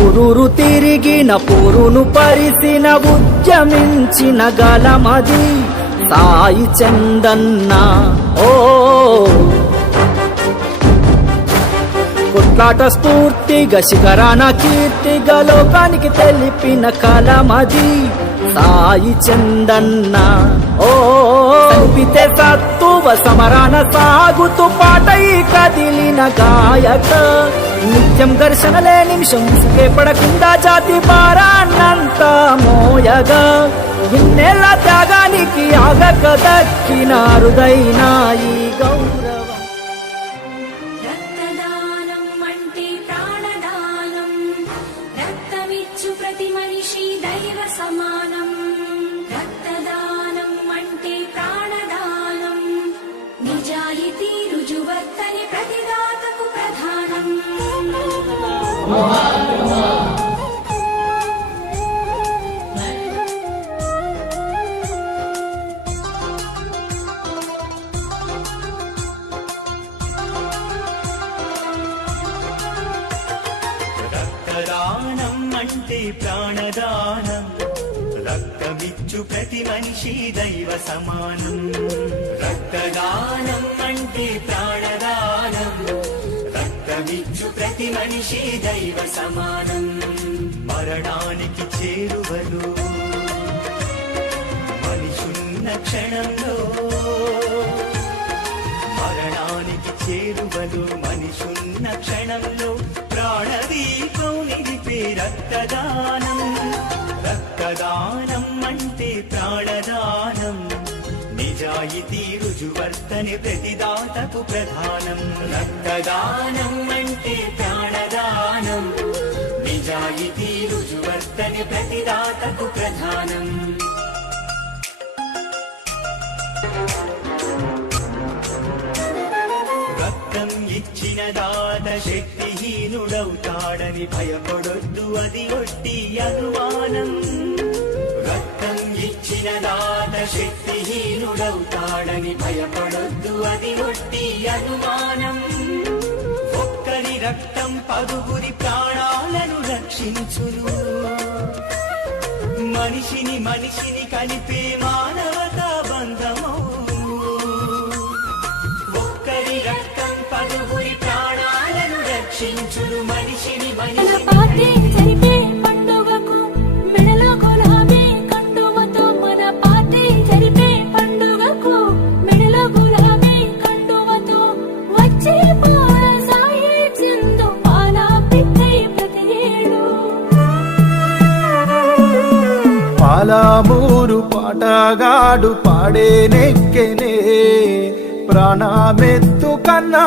ఊరూరు తిరిగిన పోరును పరిసిన ఉద్యమించిన గలమది సాయి చందన్న. ఓ కొట్లాట స్ఫూర్తిగా శిఖరాన కీర్తిగా లోకానికి తెలిపిన కలమది సాయి చందన్న. ఓ కల్పితే సత్తువ సమరాన సాగుతూ పాటై కదిలిన గాయక. నిత్యం ఘర్షణలే నిమిషం పడకుండా జాతి భారాన్నంతా మోయగా. ఇన్నేళ్ల త్యాగానికి ఆగక దక్కిన అరుదైన ఈ గౌరవం. రక్తదానం అంటే ప్రాణదానం, రక్తమిచ్చు ప్రతి మనిషి దైవ సమానం. రక్తదానం అంటే ప్రాణదానం, నిజాయితీ రుజువర్తని ప్రతిదాతకు ప్రధానం. రక్తదానం అంటే ప్రాణదానం, రక్తమిచ్చు ప్రతి మనిషి దైవ సమానం. రక్తదానం అంటే ప్రాణదానం, రక్తమిచ్చు ప్రతి మనిషి దైవ సమానం. మరణానికి చేరువలు మనిషున్న క్షణంలో, మరణానికి చేరువలు మనిషున్న క్షణంలో ప్రాణదీపం నిలిపే రక్తదానం. రక్తదానం అంటే ప్రాణదానం, నిజాయితీ రుజువర్తని ప్రతిదాతకు ప్రధానం. రక్తదానం అంటే ప్రాణదానం, నిజాయితీ రుజువర్తని ప్రతిదాతకు ప్రధానం. రక్తం ఇచ్చిన దాత శక్తిహీనుడవుతాడని భయపడొద్దు, అది ఒట్టి అనుమానం. రక్తం ఇచ్చిన దాత శక్తిహీనుడవుతాడని భయపడొద్దు, అది ఒట్టి అనుమానం. ఒక్కరి రక్తం పదుగురి ప్రాణాలను రక్షించును, మనిషిని మనిషిని కలిపే మానవతా బంధము. ఒక్కరి రక్తం పదుగురి ప్రాణాలను రక్షించును, మనిషిని మనిషిని జరిపే పండుగకు మెడలో గులాబీ కండువతో, మన పార్టీ జరిపే పండుగకు మెడలో గులాబీ కండువతో వచ్చే సాయి చందు పాలా పిత్తై ప్రతి ఏడు. పాలమూరు పాటగాడు పాడే నెక్కెనే ప్రాణమెత్తు కన్నా